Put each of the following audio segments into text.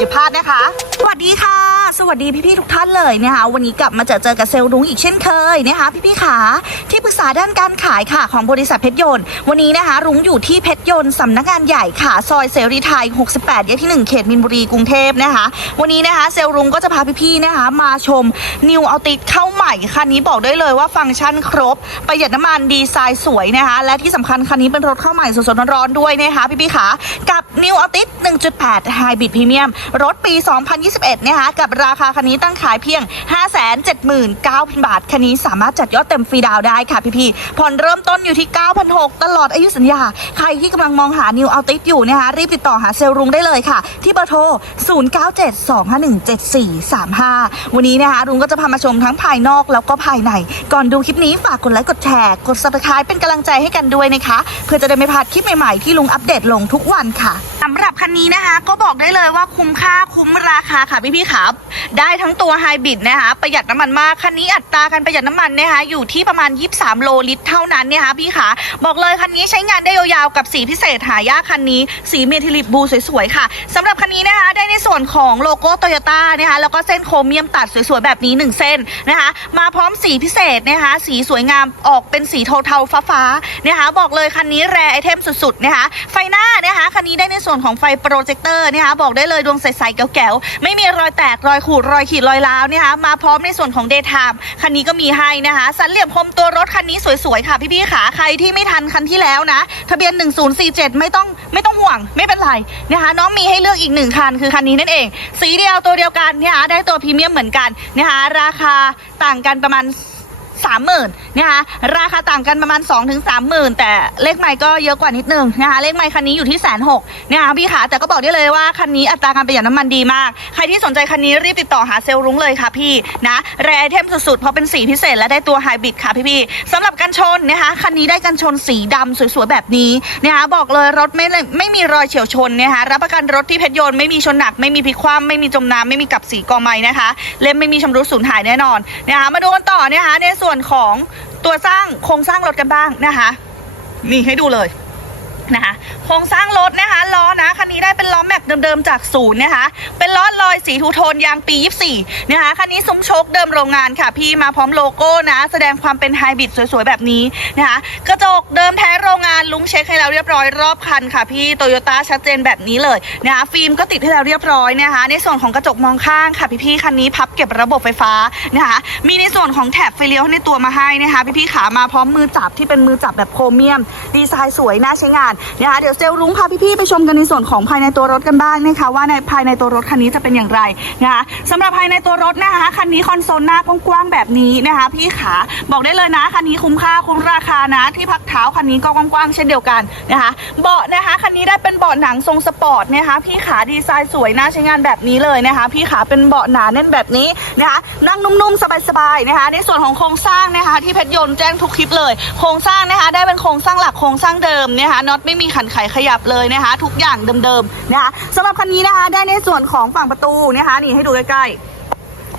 อย่าพลาดนะคะ สวัสดีค่ะ สวัสดีพี่ๆทุกท่านเลยนะคะ วันนี้กลับมาเจอเจอกับเซลล์รุ้งอีกเช่นเคยนะคะ พี่ๆขา ที่ปรึกษาด้านการขายค่ะของบริษัทเพชรยนต์ วันนี้นะคะ รุ้งอยู่ที่เพชรยนต์สำนักงานใหญ่ค่ะ ซอยเสรีไทย 68 แยกที่ 1 เขตมินบุรีกรุงเทพนะคะ วันนี้นะคะ เซลล์รุ้งก็จะพาพี่ๆนะคะ มาชม New a l t i เข้าใหม่ คันนี้บอกได้เลยว่าฟังก์ชันครบ ประหยัดน้ำมันดีไซน์สวยนะคะ และที่สำคัญคันนี้เป็นรถเข้าใหม่สดๆร้อนๆด้วยนะคะพี่ๆขากับ New a l t i 1.8 Hybrid Premium รถปี 2021 นะคะกับราคาคันนี้ตั้งขายเพียง 579,000 บาทคันนี้สามารถจัดยอดเต็มฟรีดาวได้ค่ะพี่ๆผ่อนเริ่มต้นอยู่ที่ 9,600 ตลอดอายุสัญญา ใครที่กำลังมองหา New a l t i อยู่นะคะรีบติดต่อหาเซลล์รุงได้เลยค่ะ ที่เบอร์โทร 0972517435 วันนี้นะคะรุงก็จะพามาชมทั้งภายนอกแล้วก็ภายใน ก่อนดูคลิปนี้ฝากกดไลค์กดแชร์กด subscribe เป็นกำลังใจให้กันด้วยนะคะ เพื่อจะได้ไม่พลาดคลิปใหม่ๆที่ลุงอัปเดตลงทุกวันค่ะสำหรับคันนี้นะคะก็บอกได้เลยว่าคุ้มค่าคุ้มราคาค่ะพี่ๆครับได้ทั้งตัวไฮบริดนะคะประหยัดน้ำมันมากคันนี้อัตราการประหยัดน้ำมันนะคะอยู่ที่ประมาณ3 โลลิตรเท่านั้นเนี่ยค่ะพี่ขาบอกเลยคันนี้ใช้งานได้ยาวๆกับสีพิเศษหายากคันนี้ สีเมทิลิปบูสวยๆค่ะสำหรับคันนี้นะคะได้ในส่วนของโลโก้โตโยต้านะคะแล้วก็เส้นโครเมียมตัดสวยๆแบบนี้ 1 เส้นนะคะ มาพร้อมสีพิเศษนะคะสีสวยงามออกเป็นสีเทาๆฟ้าๆนะคะบอกเลยคันนี้แรไอเทมสุดๆนะคะไฟหน้านะคะคันนี้ได้ในส่วนของไฟโปรเจคเตอร์นะคะบอกได้เลยดวงใสๆแก๋วๆไม่มีรอยแตกรอยขูดรอยขีดรอยร้าวนะคะมาพร้อมในส่วนของ Daytime คันนี้ก็มีให้นะคะสันเหลี่ยมคมตัวรถคันนี้สวยๆค่ะพี่ๆขาใครที่ไม่ทันคันที่แล้วนะ ทะเบียน 1047 ไม่ต้องไม่ต้องห่วงไม่เป็นไรนะคะน้องมีให้เลือกอีกหนึ่งคันคือคันนี้นั่นเอง สีเดียวตัวเดียวกันนะคะได้ตัวพรีเมียมเหมือนกันนะคะราคาต่างกันประมาณ สามหมื่นนะคะราคาต่างกันประมาณ2องถึงสามหมื่นแต่เลขใหม่ก็เยอะกว่านิดนึงนะคะเลขใหม่คันนี้อยู่ที่แสนหกนะคะพี่ขาแต่ก็บอกได้เลยว่าคันนี้อัตราการประหยัดน้ำมันดีมาก ใครที่สนใจคันนี้รีบติดต่อหาเซลล์รุ้งเลยค่ะพี่นะแรไอเทมสุดๆเพราะเป็นสีพิเศษและได้ตัวไฮบริดค่ะพี่ๆสำหรับกันชนนะคะคันนี้ได้กันชนสีดำสวยๆแบบนี้นะคะบอกเลยรถไม่ไม่มีรอยเฉียวชนนะคะรับประกันรถที่เพชรยนต์ไม่มีชนหนักไม่มีพลิกคว่ำไม่มีจมน้ำไม่มีกับสีกอไม้นะคะเล่มไม่มีชำรุดสูญหายแน่นอนนะคะมาดูกันต่อนะคะในส่วนนของตัวสร้างโครงสร้างรถกันบ้างนะคะ นี่ให้ดูเลยนะคะ ครงสร้างรถนะคะล้อนะคันนี้ได้เป็นล้อแม็กเดิมๆจากศูนย์นะคะ เป็นล้อลอยสีทูโทนยางปี 24 นะคะคันนี้ซุ้มโชคเดิมโรงงานค่ะ พี่มาพร้อมโลโก้นะ แสดงความเป็นไฮบริดสวยๆ แบบนี้นะคะ กระจกเดิมแท้โรงงานลุงเช็คให้แล้วเรียบร้อยรอบคันค่ะ พี่โตโยต้าชัดเจนแบบนี้เลยนะคะฟิล์มก็ติดให้แล้วเรียบร้อยนะคะ ในส่วนของกระจกมองข้างค่ะพี่ๆคันนี้พับเก็บระบบไฟฟ้านะคะมีในส่วนของแถบไฟเลี้ยวในตัวมาให้นะคะพี่ๆขามาพร้อมมือจับที่เป็นมือจับแบบโครเมียม ดีไซน์สวยน่าใช้งานนะคะเดี๋ยวเซลล์รุ้งพาพี่ๆไปชมกันในส่วนของภายในตัวรถกันบ้างนะคะว่าในภายในตัวรถคันนี้จะเป็นอย่างไรนะคะสำหรับภายในตัวรถนะคะคันนี้คอนโซลหน้ากว้างๆแบบนี้นะคะพี่ขาบอกได้เลยนะคันนี้คุ้มค่าคุ้มราคานะ ที่พักเท้าคันนี้ก็กว้างๆเช่นเดียวกันนะคะเบาะนะคะคันนี้ได้เป็นเบาะหนังทรงสปอร์ตนะคะพี่ขาดีไซน์สวยน่าใช้งานแบบนี้เลยนะคะพี่ขาเป็นเบาะหนาแน่นแบบนี้ นะคะนั่งนุ่มๆสบายๆนะคะ ในส่วนของโครงสร้างนะคะ ที่เพชรยนต์แจ้งทุกคลิปเลย โครงสร้างนะคะ ได้เป็นโครงสร้างหลักโครงสร้างเดิมนะคะน็อตไม่มีขันไขขยับเลยนะคะ ทุกอย่างเดิมๆนะคะสำหรับคันนี้นะคะ ได้ในส่วนของฝั่งประตูนะคะนี่ให้ดูใกล้ๆ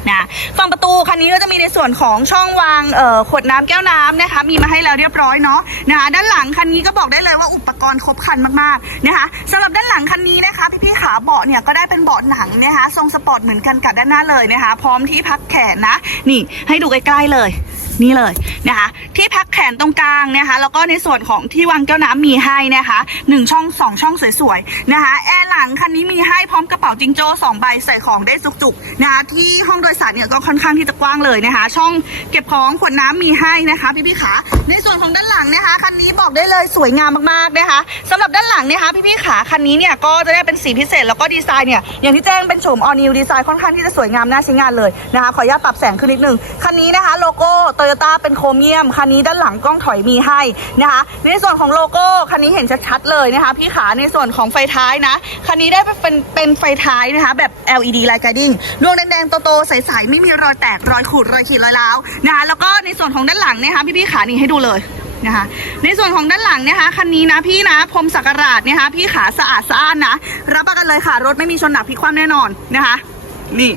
นะฝั่งประตูคันนี้ก็จะมีในส่วนของช่องวางเอ่อขวดน้ำแก้วน้ำนะคะ มีมาให้แล้วเรียบร้อยเนาะนะคะด้านหลังคันนี้ก็บอกได้เลยว่าอุปกรณ์ครบครันมากๆนะคะสำหรับด้านหลังคันนี้นะคะพี่ๆขาเบาะเนี่ยก็ได้เป็นเบาะหนังนะคะทรงสปอร์ตเหมือนกันกับด้านหน้าเลยนะคะ พร้อมที่พักแขนนะ นี่ให้ดูใกล้ๆเลย นี่เลยนะคะที่พักแขนตรงกลางนะคะแล้วก็ในส่วนของที่วางแก้วน้ำมีให้นะคะหนึ่งช่องสองช่องสวยๆนะคะแอร์หลังคันนี้มีให้พร้อมกระเป๋าจิงโจ้สองใบใส่ของได้จุกๆนะคะที่ห้องโดยสารเนี่ยก็ค่อนข้างที่จะกว้างเลยนะคะ ช่องเก็บของขวดน้ำมีให้นะคะพี่ๆขาในส่วนของด้านหลังนะคะคันนี้บอกได้เลยสวยงามมากๆนะคะสำหรับด้านหลังนะคะพี่ๆขาคันนี้เนี่ยก็จะได้เป็นสีพิเศษแล้วก็ดีไซน์เนี่ยอย่างที่แจ้งเป็นโฉมออนิวดีไซน์ค่อนข้างที่จะสวยงามน่าใช้งานเลยนะคะขออนุญาตปรับแสงขึ้นนิดนึงคันนี้นะคะโลโก้โตโยต้าเป็นโครเมียม คันนี้ด้านหลังกล้องถอยมีให้นะคะ ในส่วนของโลโก้คันนี้เห็นชัดๆเลยนะคะ พี่ขาในส่วนของไฟท้ายนะ คันนี้ได้เป็นเป็นไฟท้ายนะคะ แบบ LED light guiding ดวงแดงๆโตๆใสๆไม่มีรอยแตกรอยขูดรอยขีดรอยร้าวนะคะแล้วก็ในส่วนของด้านหลังนะคะพี่ๆขานี่ให้ดูเลยนะคะในส่วนของด้านหลังนะคะคันนี้นะพี่นะพรมสักการาดนะคะพี่ขาสะอาดสะอ้านนะ รับประกันเลยค่ะ รถไม่มีชนหนักพลิกคว่ำแน่นอนนะคะ นี่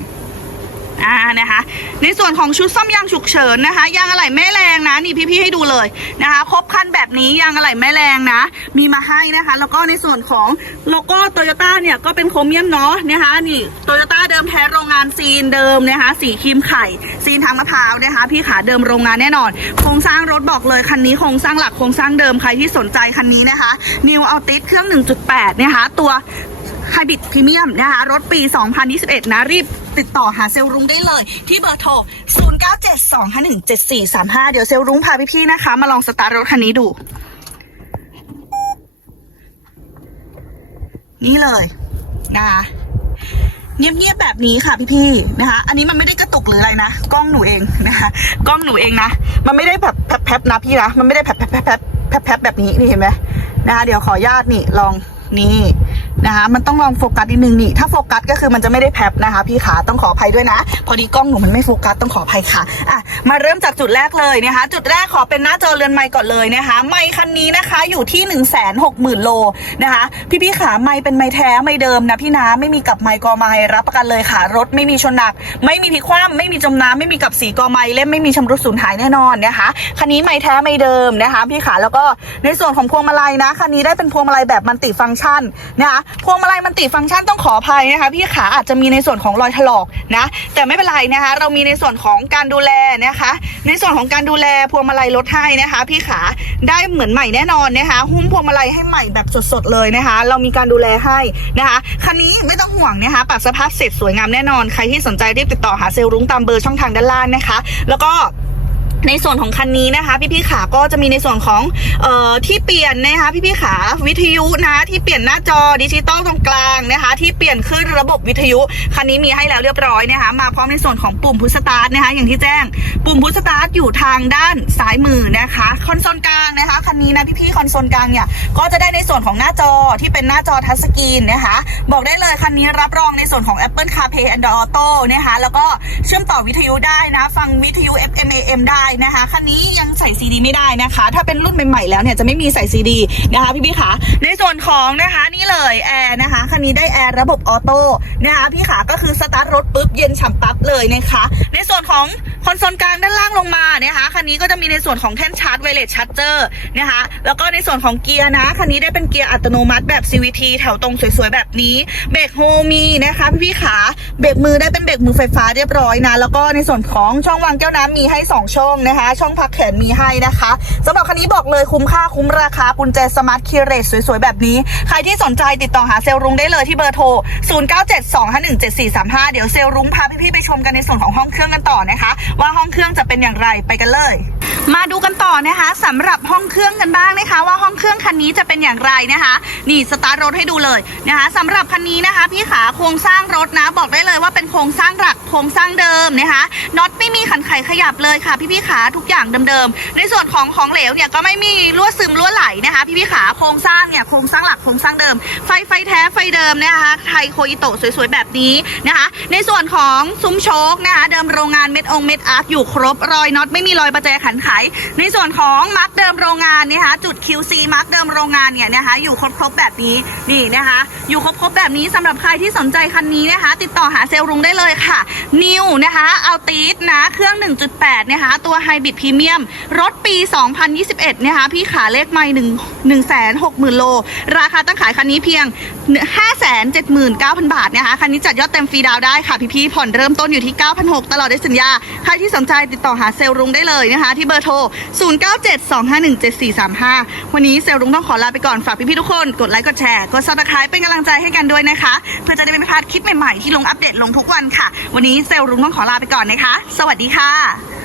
อ่านะคะ ในส่วนของชุดซ่อมยางฉุกเฉินนะคะ ยางอะไหล่แม่แรงนะนี่พี่ๆให้ดูเลยนะคะ ครบคันแบบนี้ยางอะไหล่แม่แรงนะ มีมาให้นะคะ แล้วก็ในส่วนของโลโก้โตโยต้าเนี่ยก็เป็นโครเมียมเนาะนะคะนี่โตโยต้าเดิมแท้โรงงานซีนเดิมนะคะ สีครีมไข่ซีนทางมะพร้าวนะคะ พี่ขาเดิมโรงงานแน่นอน โครงสร้างรถบอกเลยคันนี้โครงสร้างหลักโครงสร้างเดิมใครที่สนใจคันนี้นะคะ New Altis เครื่อง 1.8 นะคะตัว ไฮบิดพรีเมียมนะคะรถปี 2021 นะ รีบติดต่อหาเซลรุ้งได้เลย ที่เบอร์โทร 0972517435 เดี๋ยวเซลรุ้งพาพี่ๆนะคะ มาลองสตาร์ทรถคันนี้ดู นี่เลยนะคะเงียบๆแบบนี้ค่ะพี่ๆนะคะ อันนี้มันไม่ได้กระตุกหรืออะไรนะ กล้องหนูเองนะคะกล้องหนูเองนะ มันไม่ได้แบบแผลบๆนะพี่นะ มันไม่ได้แผลบๆแผลบๆแบๆแบบนี้นี่เห็นไหมนะคะเดี๋ยวขออนุญาตนี่ลองนี่ นะคะ มันต้องลองโฟกัสนิดนึงนี่ ถ้าโฟกัสก็คือมันจะไม่ได้แผลบนะคะ พี่ขาต้องขออภัยด้วยนะ พอดีกล้องหนูมันไม่โฟกัสต้องขออภัยค่ะอะ มาเริ่มจากจุดแรกเลยนะคะ จุดแรกขอเป็นหน้าจอเรือนไมค์ก่อนเลยนะคะ ไมค์คันนี้นะคะอยู่ที่1 6 0 0 0 0โลนะคะ พี่ๆขาไมค์เป็นไมค์แท้ไมค์เดิมนะพี่นะไม่มีกับไมค์กอไมค์รับประกันเลยค่ะ รถไม่มีชนหนัก ไม่มีพลิกคว่ำไม่มีจมน้ำไม่มีกับสีกอไมค์เล่มไม่มีชำรุดสูญหายแน่นอนนะคะคันนี้ไมค์แท้ไมค์เดิมนะคะ พี่ขาแล้วก็ในส่วนของพวงมาลัยนะคันนี้ได้เป็นพวงมาลัยแบบมันติฟังก์ชันนะคะพวงมาลัยมันติฟังก์ชันต้องขออภัยนะคะ พี่ขาอาจจะมีในส่วนของรอยถลอกนะ แต่ไม่เป็นไรนะคะ เรามีในส่วนของการดูแลนะคะ ในส่วนของการดูแลพวงมาลัยรถให้นะคะ พี่ขาได้เหมือนใหม่แน่นอนนะคะ หุ้มพวงมาลัยให้ใหม่แบบสดๆเลยนะคะ เรามีการดูแลให้นะคะคันนี้ไม่ต้องห่วงนะคะปรับสภาพเสร็จสวยงามแน่นอนใครที่สนใจรีบติดต่อหาเซลล์รุ้งตามเบอร์ช่องทางด้านล่างนะคะ แล้วก็ ในส่วนของคันนี้นะคะพี่ๆขาก็จะมีในส่วนของเอ่อที่เปลี่ยนนะคะพี่ๆขาวิทยุนะที่เปลี่ยนหน้าจอดิจิตอลตรงกลางนะคะ ที่เปลี่ยนขึ้นระบบวิทยุคันนี้มีให้แล้วเรียบร้อยนะคะ มาพร้อมในส่วนของปุ่มพุชสตาร์ทนะคะ อย่างที่แจ้ง ปุ่มพุชสตาร์ทอยู่ทางด้านซ้ายมือนะคะคอนโซลกลางนะคะคันนี้นะพี่ๆคอนโซลกลางเนี่ยก็จะได้ในส่วนของหน้าจอที่เป็นหน้าจอทัชสกรีนนะคะ บอกได้เลยคันนี้รับรองในส่วนของ Apple CarPlay Android Auto นะคะแล้วก็เชื่อมต่อวิทยุได้นะ ฟังวิทยุ FM AM ได้นะคะคันนี้ยังใส่ซีดีไม่ได้นะคะ ถ้าเป็นรุ่นใหม่ๆแล้วเนี่ยจะไม่มีใส่ซีดีนะคะพี่พี่ขาในส่วนของนะคะนี่เลยแอร์นะคะคันนี้ได้แอร์ระบบออโต้นะคะพี่ขาก็คือสตาร์ทรถปุ๊บเย็นฉ่ำปั๊บเลยนะคะ ในส่วนของคอนโซลกลางด้านล่างลงมานะคะคันนี้ก็จะมีในส่วนของแท่นชาร์จไวเลสชาร์จเจอร์นะคะแล้วก็ในส่วนของเกียร์นะคันนี้ได้เป็นเกียร์อัตโนมัติแบบ CVT แถวตรงสวยๆแบบนี้เบรกโฮมีนะคะพี่พี่ขาเบรกมือได้เป็นเบรกมือไฟฟ้าเรียบร้อยนะแล้วก็ในส่วนของช่องวางแก้วน้ำมีให้ 2 ช่องนะคะ ช่องพักแขนมีให้นะคะสำหรับคันนี้บอกเลยคุ้มค่าคุ้มราคากุญแจสมาร์ทคีย์เรสสวยๆ แบบนี้ ใครที่สนใจติดต่อหาเซลล์รุ้งได้เลยที่เบอร์โทร 0972517435 เดี๋ยวเซลล์รุ้งพาพี่ๆไปชมกันในส่วนของห้องเครื่องกันต่อนะคะ ว่าห้องเครื่องจะเป็นอย่างไรไปกันเลย มาดูกันต่อนะคะสำหรับห้องเครื่องกันบ้างนะคะ ว่าห้องเครื่องคันนี้จะเป็นอย่างไรนะคะ นี่สตาร์ทรถให้ดูเลยนะคะสำหรับคันนี้นะคะ พี่ขาโครงสร้างรถนะ บอกได้เลยว่าเป็นโครงสร้างหลักโครงสร้างเดิมนะคะน็อตไม่มีขันไขขยับเลยค่ะ พี่ๆขาทุกอย่างเดิมๆในส่วนของของเหลวเนี่ยก็ไม่มีรั่วซึมรั่วไหลนะคะ พี่ๆขาโครงสร้างเนี่ยโครงสร้างหลักโครงสร้างเดิม ไฟไฟแท้ไฟเดิมนะคะไทยโคอิโตะสวยๆแบบนี้นะคะ ในส่วนของซุ้มโชคนะคะเดิมโรงงานเม็ดองเม็ดอาร์ตอยู่ครบรอยน็อตไม่มีรอยประแจขันไข ในส่วนของมาร์กเดิมโรงงานนะคะจุด QC มาร์กเดิมโรงงานเนี่ยนะคะอยู่ครบๆแบบนี้นี่นะคะอยู่ครบๆแบบนี้สำหรับใครที่สนใจคันนี้นะคะ ติดต่อหาเซลล์รุงได้เลยค่ะนิวนะคะเอาตีสนะเครื่อง 1.8นะคะตัวไฮบริดพรีเมียมรถปี 2021นะคะพี่ขาเลขไม่1 1 6 0 0 0 0โล ราคาตั้งขายคันนี้เพียง 579,000 บาทนะคะคันนี้จัดยอดเต็มฟรีดาวได้ค่ะพี่ๆผ่อนเริ่มต้นอยู่ที่ 9,600ตลอดได้สัญญา ใครที่สนใจติดต่อหาเซลล์รุงได้เลยนะคะที่เบอร์โทร 0972517435 วันนี้เซลล์รุงต้องขอลาไปก่อน ฝากพี่ๆทุกคน กดไลค์ กดแชร์ กดซับสไครป์เป็นกำลังใจให้กันด้วยนะคะ เพื่อจะได้ไม่พลาดคลิปใหม่ๆที่ลงอัปเดตลงทุกวันค่ะ วันนี้เซลล์รุงต้องขอลาไปก่อนนะคะ สวัสดีค่ะ